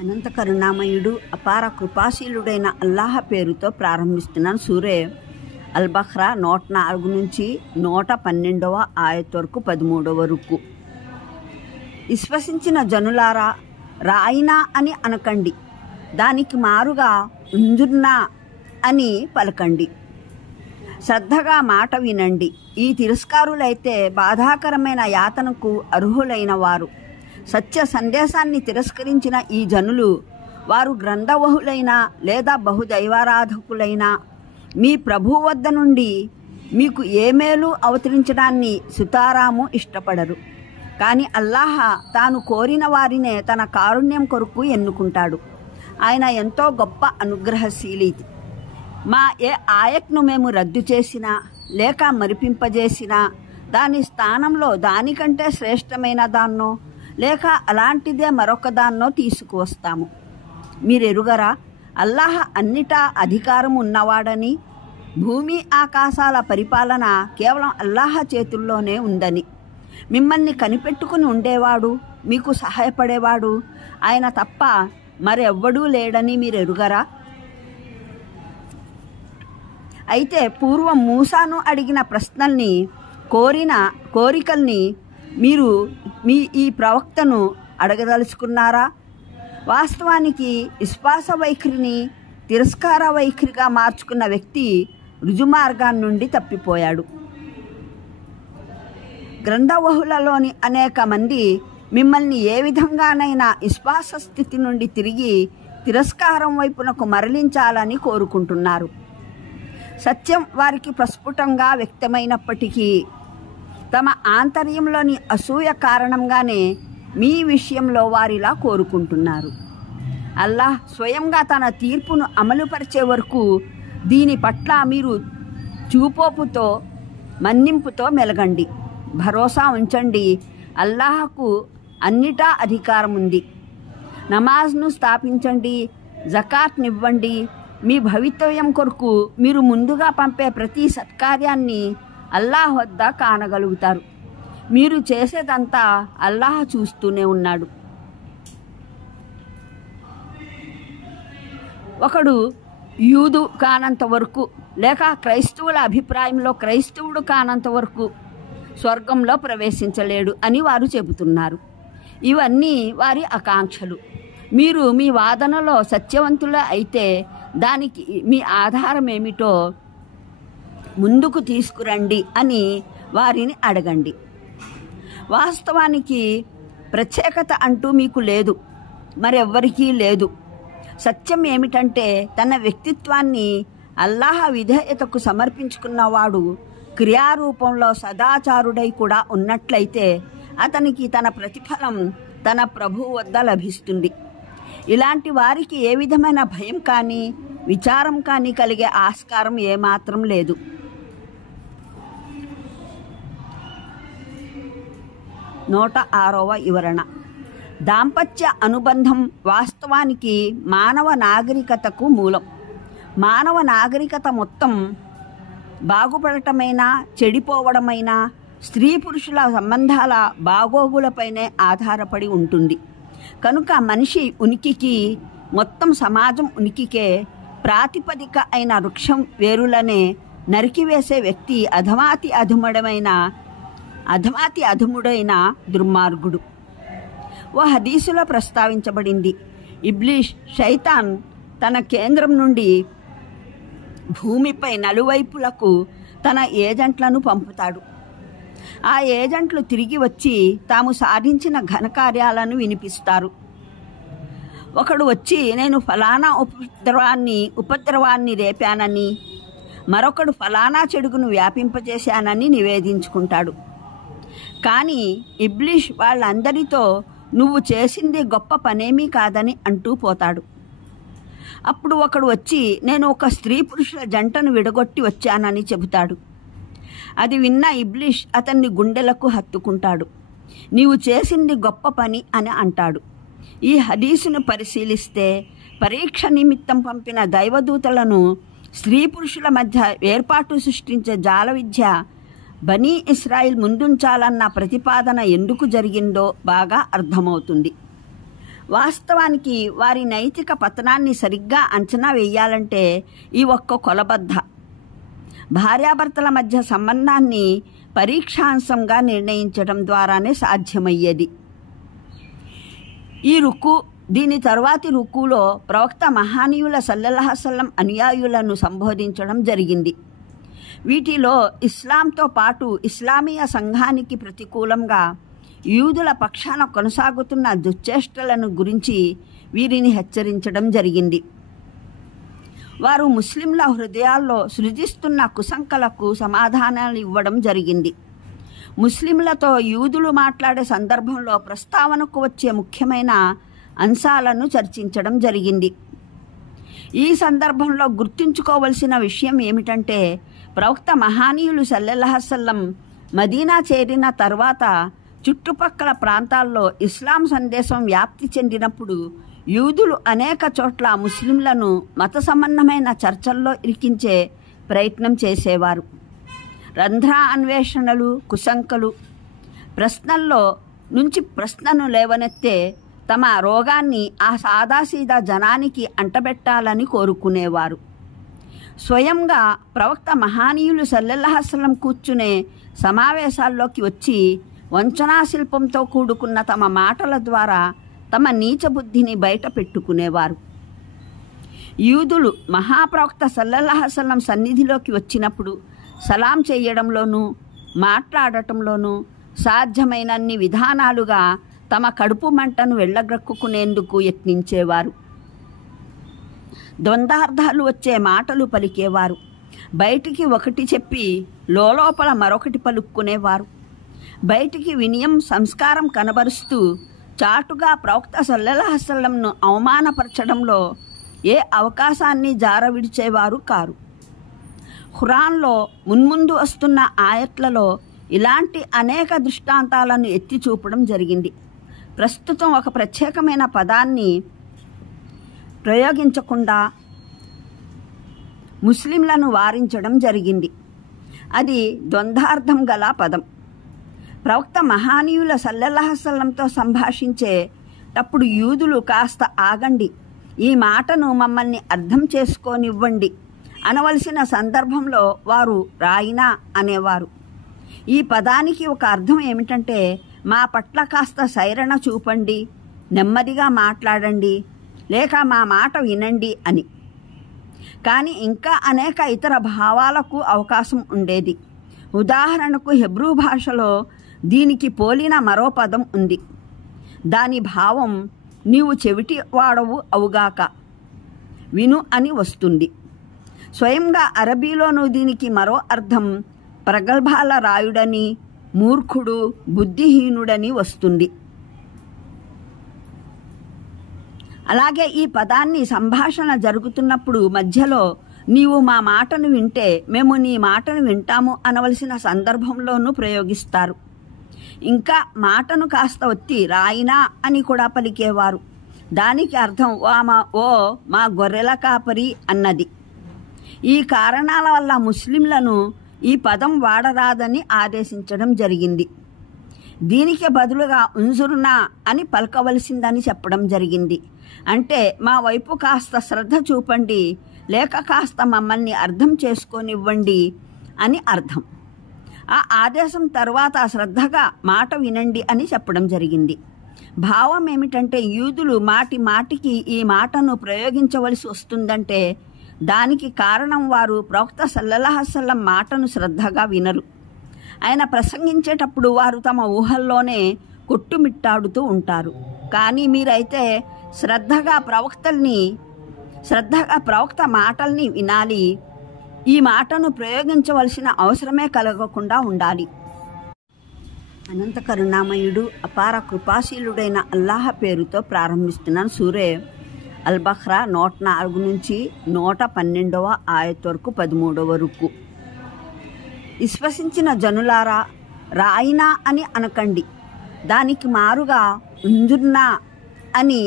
అనంత కరుణామయుడు అపార కృపాశీలుడైన అల్లాహ్ పేరుతో ప్రారంభిస్తున్నాను. సూరే అల్-బఖ్రా 104 నుంచి 112వ ఆయత్ వరకు 13వ వరకు. విశ్వసించిన జనులారా, రాయినా అని అనకండి, దానికి మారుగా ఉంజుర్నా అని పలకండి. శ్రద్ధగా మాట వినండి. ఈ తిరస్కారులైతే బాధాకరమైన యాతనకు అర్హులైన వారు. సత్య సందేశాన్ని తిరస్కరించిన ఈ జనులు, వారు గ్రంథవహులైన లేదా బహుదైవారాధకులైన మీ ప్రభువు వద్ద నుండి మీకు ఏ మేలు అవతరించడాన్ని సుతారాము ఇష్టపడరు. కానీ అల్లాహ్ తాను కోరిన వారినే తన కారుణ్యం కొరకు ఎన్నుకుంటాడు. ఆయన ఎంతో గొప్ప అనుగ్రహశీలి. మా ఏ ఆయత్ను మేము రద్దు చేసినా లేక మరిపింపజేసినా దాని స్థానంలో దానికంటే శ్రేష్టమైన దాన్నో లేక అలాంటిదే మరొక దాన్నో తీసుకువస్తాము. మీరెరుగరా, అల్లాహ్ అన్నిటా అధికారం ఉన్నవాడని, భూమి ఆకాశాల పరిపాలన కేవలం అల్లాహ్ చేతుల్లోనే ఉందని, మిమ్మల్ని కనిపెట్టుకుని ఉండేవాడు, మీకు సహాయపడేవాడు ఆయన తప్ప మరెవ్వడూ లేడని మీరెరుగరా. అయితే పూర్వం మూసాను అడిగిన ప్రశ్నల్ని, కోరికల్ని మీరు ఈ ప్రవక్తను అడగదలుచుకున్నారా? వాస్తవానికి విశ్వాస వైఖరిని తిరస్కార వైఖరిగా మార్చుకున్న వ్యక్తి రుజుమార్గాన్ని నుండి తప్పిపోయాడు. గ్రంథవహులలోని అనేక మంది మిమ్మల్ని ఏ విధంగానైనా విశ్వాస స్థితి నుండి తిరిగి తిరస్కారం వైపునకు మరలించాలని కోరుకుంటున్నారు. సత్యం వారికి ప్రస్ఫుటంగా వ్యక్తమైనప్పటికీ తమ ఆంతర్యంలోని అసూయ కారణంగానే మీ విషయంలో వారిలా కోరుకుంటున్నారు. అల్లాహ్ స్వయంగా తన తీర్పును అమలుపరిచే వరకు దీని పట్ల మీరు చూపోపుతో మన్నింపుతో మెలగండి. భరోసా ఉంచండి, అల్లాహకు అన్నిటా అధికారం ఉంది. నమాజ్ను స్థాపించండి, జకాత్నివ్వండి. మీ భవితవ్యం కొరకు మీరు ముందుగా పంపే ప్రతి సత్కార్యాన్ని అల్లాహ్ వద్ద కానగలుగుతారు. మీరు చేసేదంతా అల్లాహ్ చూస్తూనే ఉన్నాడు. ఒకడు యూదు కానంత వరకు లేక క్రైస్తవుల అభిప్రాయంలో క్రైస్తవుడు కానంత వరకు స్వర్గంలో ప్రవేశించలేడు అని వారు చెబుతున్నారు. ఇవన్నీ వారి ఆకాంక్షలు. మీరు మీ వాదనలో సత్యవంతులే అయితే దానికి మీ ఆధారం ఏమిటో ముందుకు తీసుకురండి అని వారిని అడగండి. వాస్తవానికి ప్రత్యేకత అంటూ మీకు లేదు, మరెవ్వరికీ లేదు. సత్యం ఏమిటంటే తన వ్యక్తిత్వాన్ని అల్లాహ్ విధేయతకు సమర్పించుకున్నవాడు క్రియారూపంలో సదాచారుడై కూడా ఉన్నట్లయితే అతనికి తన ప్రతిఫలం తన ప్రభువు వద్ద లభిస్తుంది. ఇలాంటి వారికి ఏ విధమైన భయం కానీ విచారం కానీ కలిగే ఆస్కారం ఏమాత్రం లేదు. నూట 6వ వివరణ. దాంపత్య అనుబంధం వాస్తవానికి మానవ నాగరికతకు మూలం. మానవ నాగరికత మొత్తం బాగుపడటమైనా చెడిపోవడమైనా స్త్రీ పురుషుల సంబంధాల బాగోగులపైనే ఆధారపడి ఉంటుంది. కనుక మనిషి ఉనికికి, మొత్తం సమాజం ఉనికికే ప్రాతిపదిక అయిన వృక్షం వేరులనే నరికివేసే వ్యక్తి అధమాతి అధముడైన దుర్మార్గుడు. ఓ హదీసులో ప్రస్తావించబడింది, ఇబ్లీష్ శైతాన్ తన కేంద్రం నుండి భూమిపై నలువైపులకు తన ఏజెంట్లను పంపుతాడు. ఆ ఏజెంట్లు తిరిగి వచ్చి తాము సాధించిన ఘనకార్యాలను వినిపిస్తారు. ఒకడు వచ్చి నేను ఫలానా ఉపద్రవాన్ని రేపానని, మరొకడు ఫలానా చెడుగును వ్యాపింపజేశానని నివేదించుకుంటాడు. కానీ ఇబ్లీష్ వాళ్ళందరితో నువ్వు చేసింది గొప్ప పనేమీ కాదని అంటూ పోతాడు. అప్పుడు ఒకడు వచ్చి నేను ఒక స్త్రీ పురుషుల జంటను విడగొట్టి వచ్చానని చెబుతాడు. అది విన్న ఇబ్లీష్ అతన్ని గుండెలకు హత్తుకుంటాడు. నీవు చేసింది గొప్ప పని అని అంటాడు. ఈ హదీసును పరిశీలిస్తే పరీక్ష నిమిత్తం పంపిన దైవదూతలను స్త్రీ పురుషుల మధ్య ఏర్పాటు సృష్టించే జాల విద్య బనీ ఇస్రాయిల్ ముందుంచాలన్న ప్రతిపాదన ఎందుకు జరిగిందో బాగా అర్థమవుతుంది. వాస్తవానికి వారి నైతిక పతనాన్ని సరిగ్గా అంచనా వేయాలంటే ఈ ఒక్క కొలబద్ద భార్యాభర్తల మధ్య సంబంధాన్ని పరీక్షాంశంగా నిర్ణయించడం ద్వారానే సాధ్యమయ్యేది. ఈ రుకు, దీని తరువాతి రుకులో ప్రవక్త మహానీయుల సల్లల్లాహు అలైహి వసల్లం అనుయాయులను సంబోధించడం జరిగింది. వీటిలో ఇస్లాంతో పాటు ఇస్లామీయ సంఘానికి ప్రతికూలంగా యూదుల పక్షాన కొనసాగుతున్న దుశ్చేష్టలను గురించి వీరిని హెచ్చరించడం జరిగింది. వారు ముస్లింల హృదయాల్లో సృజిస్తున్న కుశంకలకు సమాధానాలు ఇవ్వడం జరిగింది. ముస్లింలతో యూదులు మాట్లాడే సందర్భంలో ప్రస్తావనకు వచ్చే ముఖ్యమైన అంశాలను చర్చించడం జరిగింది. ఈ సందర్భంలో గుర్తుంచుకోవలసిన విషయం ఏమిటంటే, ప్రవక్త మహానీయులు సల్లల్లాహు అలైహి వసల్లం మదీనా చేరిన తర్వాత చుట్టుపక్కల ప్రాంతాల్లో ఇస్లాం సందేశం వ్యాప్తి చెందినప్పుడు యూదులు అనేక చోట్ల ముస్లింలను మత సంబంధమైన చర్చల్లో ఇరికించే ప్రయత్నం చేసేవారు. రంధ్ర అన్వేషణలు, కుశంకలు, ప్రశ్నల్లో నుంచి ప్రశ్నను లేవనెత్తే తమ రోగాన్ని ఆ సాదాసీదా జనానికి అంటబెట్టాలని కోరుకునేవారు. స్వయంగా ప్రవక్త మహానీయులు సల్లల్లాహు అలైహి వసల్లం కూర్చునే సమావేశాల్లోకి వచ్చి వంచనా శిల్పంతో కూడుకున్న తమ మాటల ద్వారా తమ నీచ బుద్ధిని బయట పెట్టుకునేవారు. యూదులు మహాప్రవక్త సల్లల్లాహు అలైహి వసల్లం సన్నిధిలోకి వచ్చినప్పుడు సలాం చేయడంలోనూ మాట్లాడటంలోనూ సాధ్యమైనన్ని విధానాలుగా తమ కడుపు మంటను వెళ్ళగ్రక్కుకునేందుకు యత్నించేవారు. ద్వంద్వార్థాలు వచ్చే మాటలు పలికేవారు. బయటికి ఒకటి చెప్పి లోపల మరొకటి పలుక్కునేవారు. బయటికి వినయం, సంస్కారం కనబరుస్తూ చాటుగా ప్రవక్త సల్లల్లాహు అలైహి వసల్లంను అవమానపరచడంలో ఏ అవకాశాన్ని జారవిడిచేవారు కారు. ఖురాన్లో మున్ముందు వస్తున్న ఆయత్లలో ఇలాంటి అనేక దృష్టాంతాలను ఎత్తి చూపడం జరిగింది. ప్రస్తుతం ఒక ప్రత్యేకమైన పదాన్ని ప్రయోగించకుండా ముస్లింలను వారించడం జరిగింది. అది ద్వంద్వార్థం గల పదం. ప్రవక్త మహానీయుల సల్లల్లాహు అలైహి వసల్లంతో సంభాషించేటప్పుడు యూదులు కాస్త ఆగండి, ఈ మాటను మమ్మల్ని అర్థం చేసుకోనివ్వండి అనవలసిన సందర్భంలో వారు రాయినా అనేవారు. ఈ పదానికి ఒక అర్థం ఏమిటంటే, మా పట్ల కాస్త సైరణ చూపండి, నెమ్మదిగా మాట్లాడండి, లేక మా మాట వినండి అని. కానీ ఇంకా అనేక ఇతర భావాలకు అవకాశం ఉండేది. ఉదాహరణకు హెబ్రూ భాషలో దీనికి పోలిన మరో పదం ఉంది. దాని భావం నీవు చెవిటి వాడవు అవుగాక, విను అని వస్తుంది. స్వయంగా అరబీలోనూ దీనికి మరో అర్థం ప్రగల్భాల రాయుడని, మూర్ఖుడు, బుద్ధిహీనుడని వస్తుంది. అలాగే ఈ పదాన్ని సంభాషణ జరుగుతున్నప్పుడు మధ్యలో నీవు మా మాటను వింటే మేము నీ మాటను వింటాము అనవలసిన సందర్భంలోనూ ప్రయోగిస్తారు. ఇంకా మాటను కాస్త ఒత్తి రాయినా అని కూడా పలికేవారు. దానికి అర్థం ఓ మా గొర్రెల కాపరి అన్నది. ఈ కారణాల వల్ల ముస్లింలను ఈ పదం వాడరాదని ఆదేశించడం జరిగింది. దీనికి బదులుగా ఉంజుర్నా అని పలకవలసిందని చెప్పడం జరిగింది. అంటే మా వైపు కాస్త శ్రద్ధ చూపండి, లేక కాస్త మమ్మల్ని అర్థం చేసుకోనివ్వండి అని అర్థం. ఆ ఆదేశం తర్వాత శ్రద్ధగా మాట వినండి అని చెప్పడం జరిగింది. భావం ఏమిటంటే, యూదులు మాటి మాటికి ఈ మాటను ప్రయోగించవలసి వస్తుందంటే దానికి కారణం వారు ప్రవక్త సల్లల్లాహు అలైహి వసల్లం మాటను శ్రద్ధగా వినరు. ఆయన ప్రసంగించేటప్పుడు వారు తమ ఊహల్లోనే కొట్టుమిట్టాడుతూ ఉంటారు. కానీ మీరైతే శ్రద్ధగా ప్రవక్త మాటల్ని వినాలి. ఈ మాటను ప్రయోగించవలసిన అవసరమే కలగకుండా ఉండాలి. అనంత కరుణామయుడు, అపార కృపాశీలుడైన అల్లాహ్ పేరుతో ప్రారంభిస్తున్నాను. సూరే అల్-బఖ్రా 104 నుంచి 112వ ఆయత్ వరకు 13వ రుకు. విశ్వసించిన జనులారా, రాయినా అని అనకండి, దానికి మారుగా ఉంజుర్నా అని